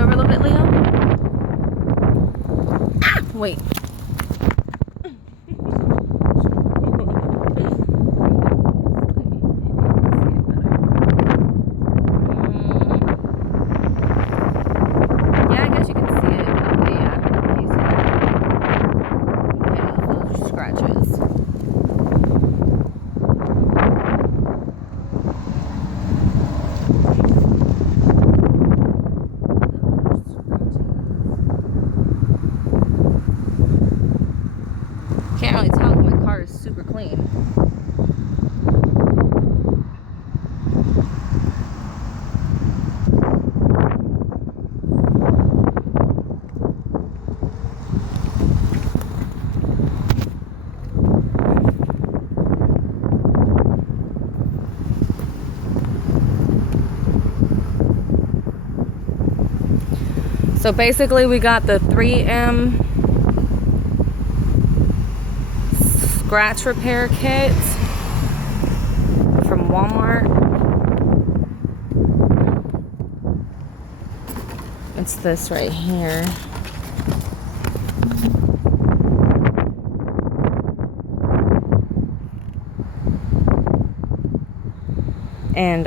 over a little bit, Leo. Ah, wait. Yeah, I guess you can see it. Okay, yeah. Can you see that? Yeah, those are scratches. Can't really tell if my car is super clean. So basically we got the 3M scratch repair kit from Walmart. It's this right here. And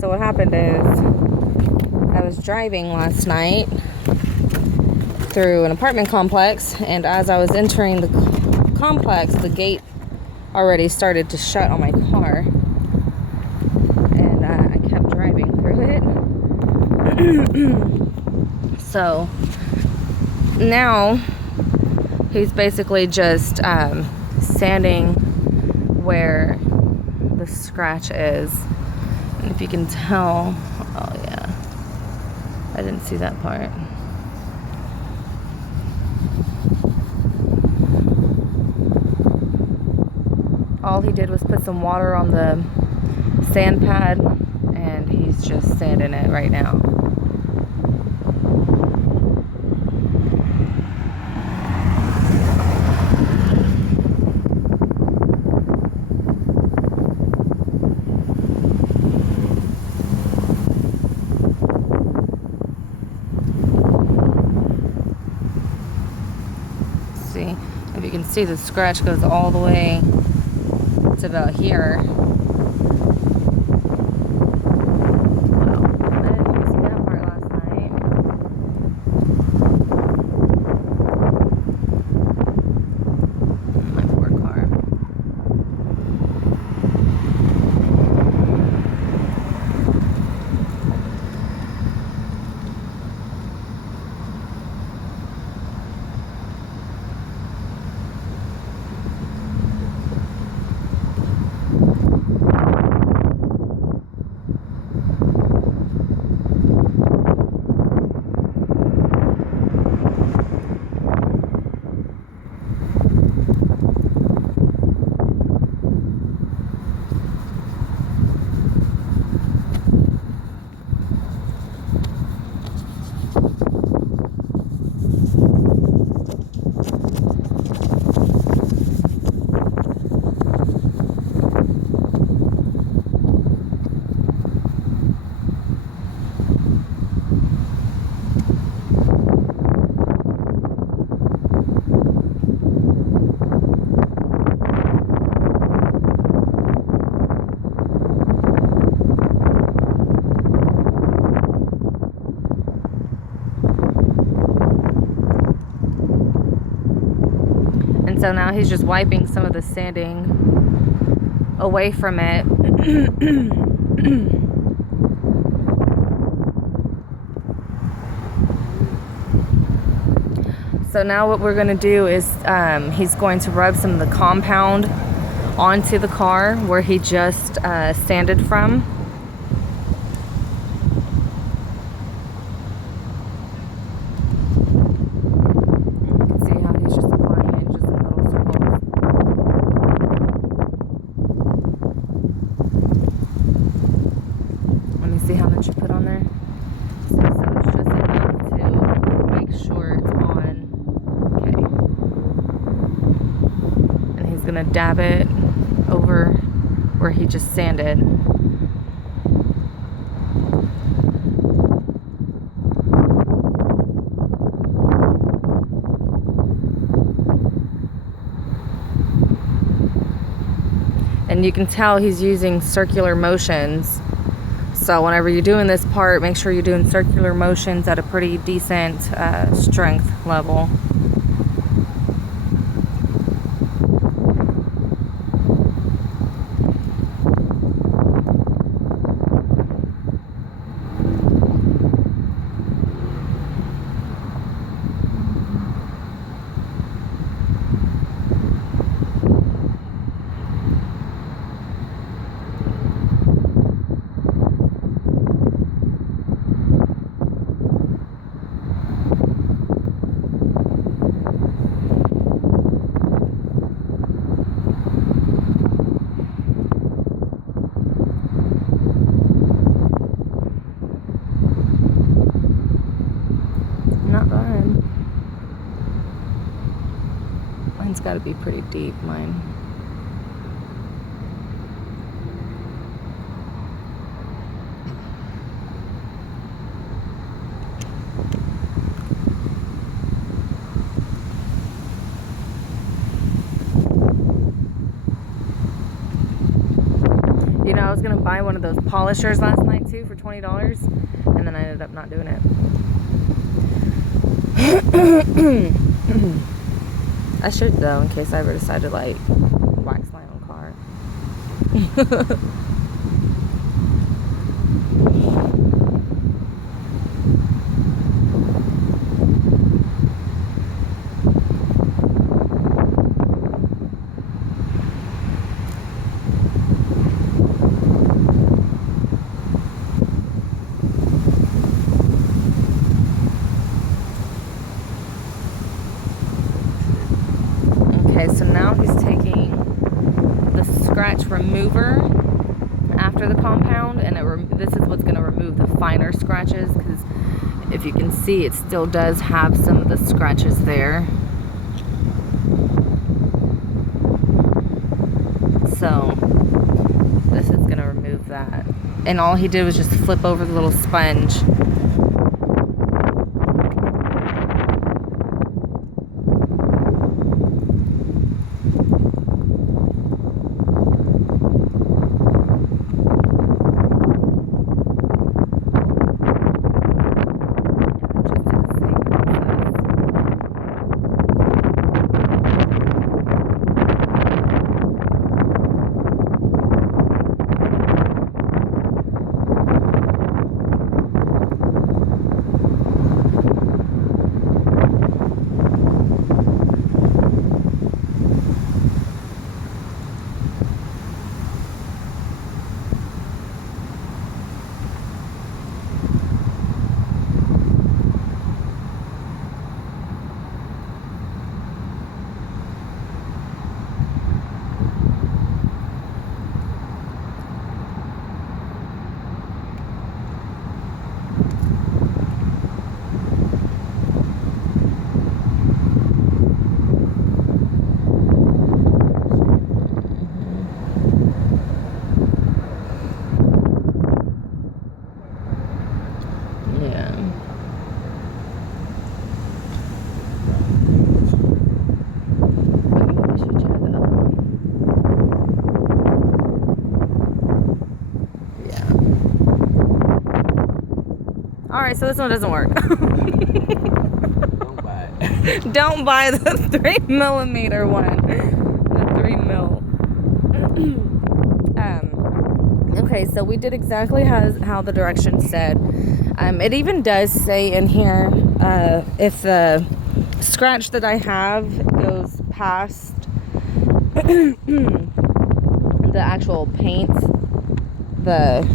so what happened is I was driving last night through an apartment complex, and as I was entering the complex, the gate already started to shut on my car, and I kept driving through it. So now he's basically just sanding where the scratch is, and if you can tell, oh yeah, I didn't see that part. All he did was put some water on the sand pad, and he's just sanding it right now. See, if you can see, the scratch goes all the way to about here. Wow, I didn't even see that part last night. My poor car. So now he's just wiping some of the sanding away from it. So now what we're gonna do is he's going to rub some of the compound onto the car where he just sanded from. See how much you put on there? So it's just enough to make sure it's on. Okay. And he's gonna dab it over where he just sanded. and you can tell he's using circular motions. So whenever you're doing this part, make sure you're doing circular motions at a pretty decent strength level. Not bad. Mine's got to be pretty deep, mine. You know, I was going to buy one of those polishers last night too for $20, and then I ended up not doing it. I should though, in case I ever decide to like wax my own car. Okay, so now he's taking the scratch remover after the compound, and this is what's going to remove the finer scratches, because if you can see, it still does have some of the scratches there. So this is going to remove that. And all he did was just flip over the little sponge. Alright, so this one doesn't work. Don't buy it. Don't buy the 3mm one. The 3mm. Okay, so we did exactly how the directions said. It even does say in here, if the scratch that I have goes past the actual paint, the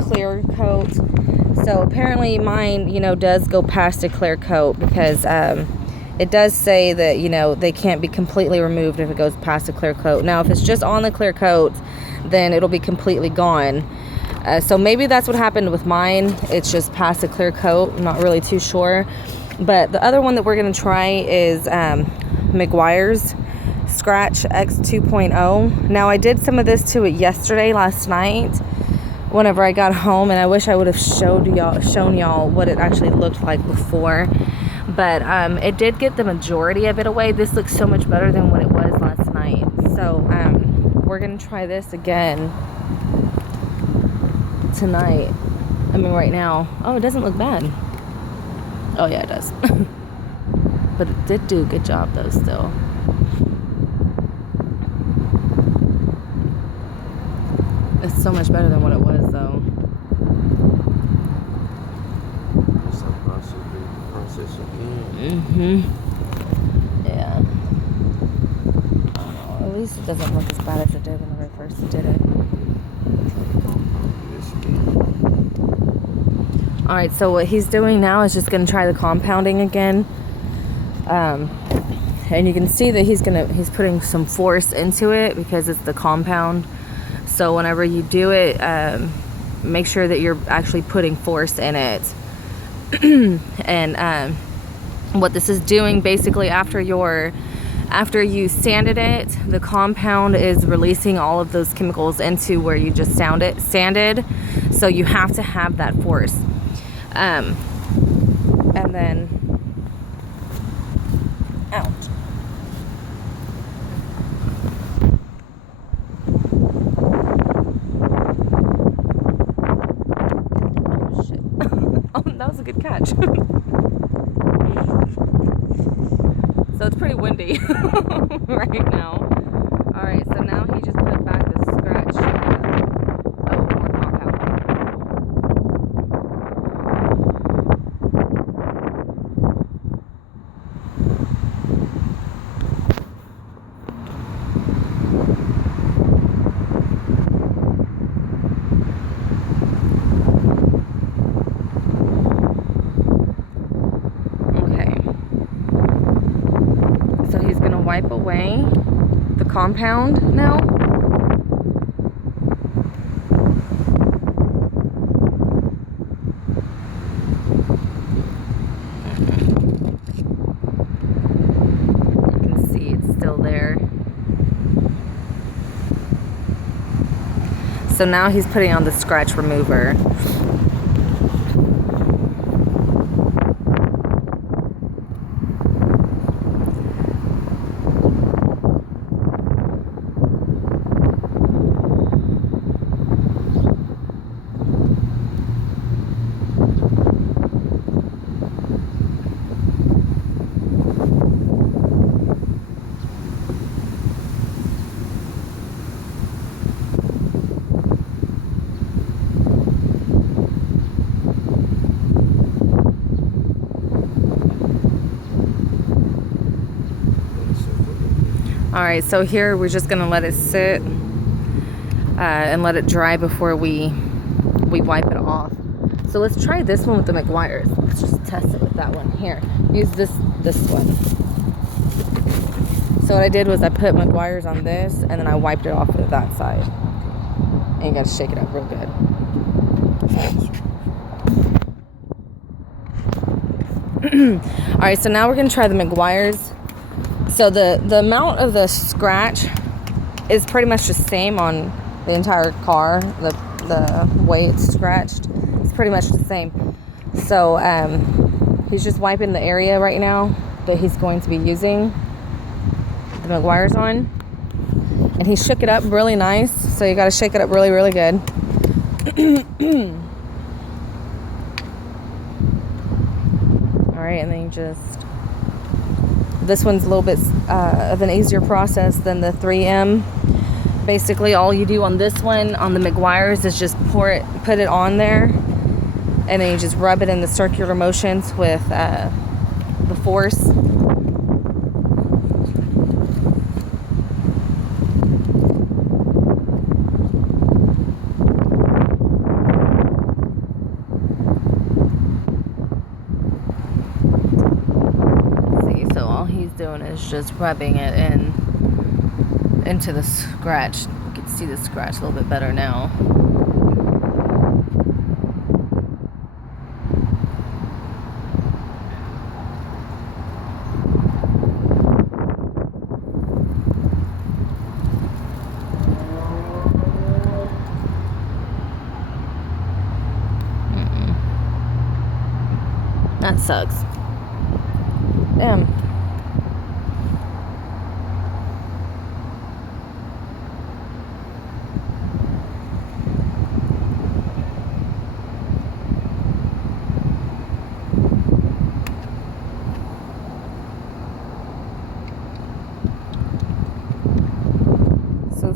clear coat. So apparently mine, does go past a clear coat, because it does say that, they can't be completely removed if it goes past a clear coat. Now, if it's just on the clear coat, then it'll be completely gone. So maybe that's what happened with mine. It's just past a clear coat. I'm not really too sure. But the other one that we're going to try is Maguiars Scratch X2.0. Now, I did some of this to it yesterday, last night, whenever I got home, and I wish I would have shown y'all what it actually looked like before. But it did get the majority of it away. This looks so much better than what it was last night. So we're gonna try this again tonight. I mean, right now. Oh, it doesn't look bad. Oh yeah, it does. But it did do a good job though still. It's so much better than what it was though. Yeah. I don't know. At least it doesn't look as bad as it did when I first did it. Alright, so what he's doing now is just going to try the compounding again. And you can see that he's putting some force into it because it's the compound. So whenever you do it, make sure that you're actually putting force in it. And what this is doing basically after you sanded it, the compound is releasing all of those chemicals into where you just sanded. So you have to have that force. And then out. Oh shit. Oh, that was a good catch. So it's pretty windy right now. Alright, so now he just put back the scratch. Oh, more compound. Wipe away the compound now. You can see it's still there. So now he's putting on the scratch remover. Alright, so here we're just going to let it sit and let it dry before we wipe it off. So let's try this one with the Maguiars. Let's just test it with that one. Here, use this one. So what I did was I put Maguiars on this and then I wiped it off with that side. And you got to shake it up real good. Alright, so now we're going to try the Maguiars. So the amount of the scratch is pretty much the same on the entire car. The way it's scratched, it's pretty much the same. So he's just wiping the area right now that he's going to be using the Maguiars on. And he shook it up really nice. So you got to shake it up really, really good. Alright, and then you just... This one's a little bit of an easier process than the 3M. Basically, all you do on this one, on the Maguiars, is just put it on there, and then you just rub it in the circular motions with the force. Doing is just rubbing it into the scratch. You can see the scratch a little bit better now. That sucks. Damn.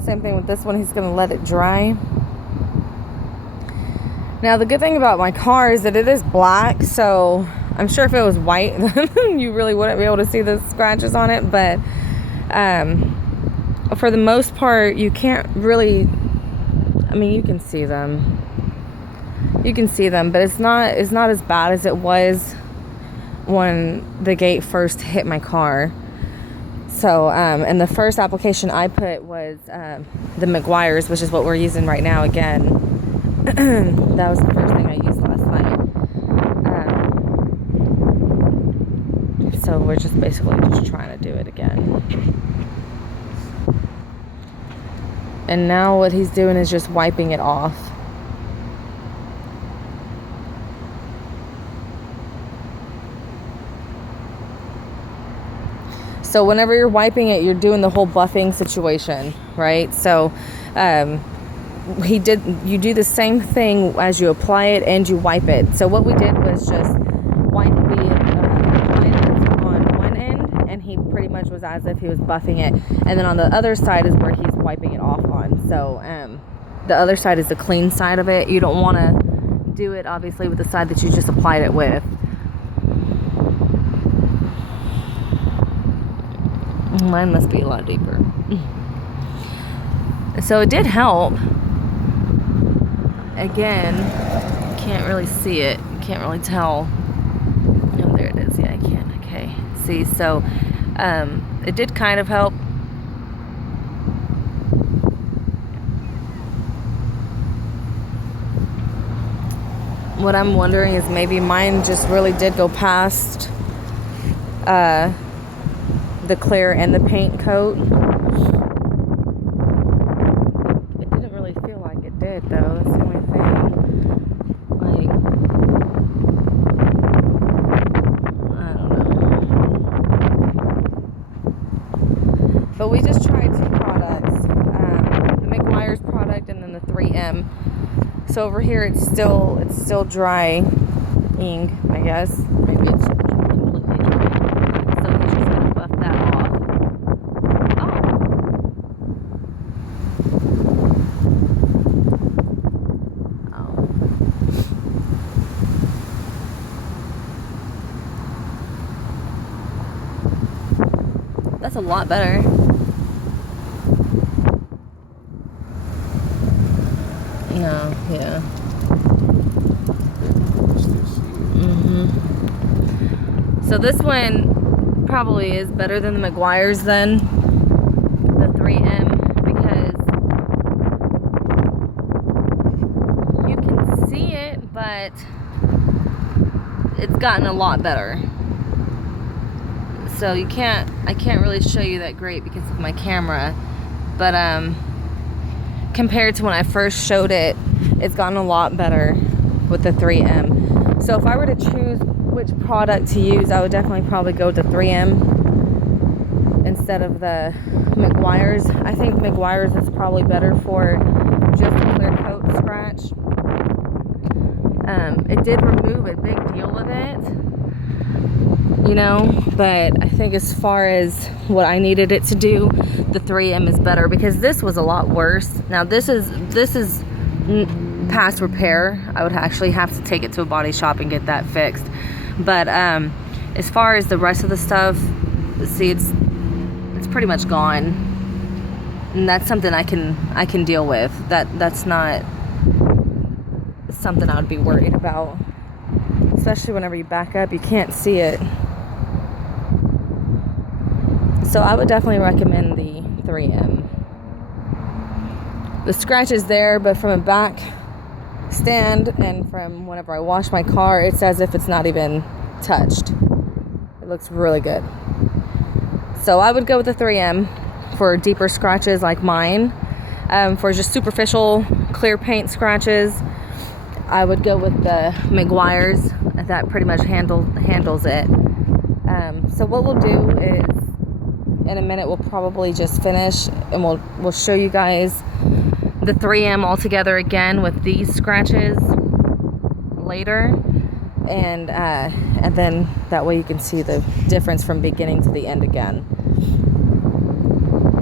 Same thing with this one. He's going to let it dry. Now, the good thing about my car is that it is black, so I'm sure if it was white, you really wouldn't be able to see the scratches on it. But for the most part, you can't really... I mean, you can see them. You can see them, but it's not as bad as it was when the gate first hit my car. So, and the first application I put was the Maguiars, which is what we're using right now again. That was the first thing I used last night. So we're just basically just trying to do it again. And now what he's doing is just wiping it off. So whenever you're wiping it, you're doing the whole buffing situation, right? So you do the same thing as you apply it and you wipe it. So what we did was just applied it on one end, and he pretty much was as if he was buffing it. And then on the other side is where he's wiping it off on. So the other side is the clean side of it. You don't want to do it, obviously, with the side that you just applied it with. Mine must be a lot deeper. So it did help. Again, you can't really see it. You can't really tell. Oh, there it is. Yeah, I can. Okay. See, so it did kind of help. What I'm wondering is maybe mine just really did go past the clear and the paint coat. It didn't really feel like it did, though. That's the only thing. Like, I don't know. But we just tried two products, the Maguiars product and then the 3M. So over here, it's still drying, I guess. Maybe it's completely dry. So he's just gonna buff that off. Oh. That's a lot better. No, yeah. So this one probably is better than the Maguiars then, the 3M, because you can see it, but it's gotten a lot better. So I can't really show you that great because of my camera, but compared to when I first showed it, it's gotten a lot better with the 3M. So if I were to choose which product to use, I would definitely probably go to 3M instead of the Maguiars. I think Maguiars is probably better for just a clear coat scratch. It did remove a big deal of it, you know, but I think as far as what I needed it to do, the 3M is better because this was a lot worse. Now this is past repair. I would actually have to take it to a body shop and get that fixed. But as far as the rest of the stuff, see, it's pretty much gone, and that's something I can deal with. That's not something I would be worried about, especially whenever you back up, you can't see it. So I would definitely recommend the 3M. The scratch is there, but from a back stand and from whenever I wash my car, it's as if it's not even touched. It looks really good. So I would go with the 3M for deeper scratches like mine. For just superficial clear paint scratches, I would go with the Maguiars. That pretty much handles it. So what we'll do is, in a minute, we'll probably just finish and we'll show you guys the 3M all together again with these scratches later, and then that way you can see the difference from beginning to the end again.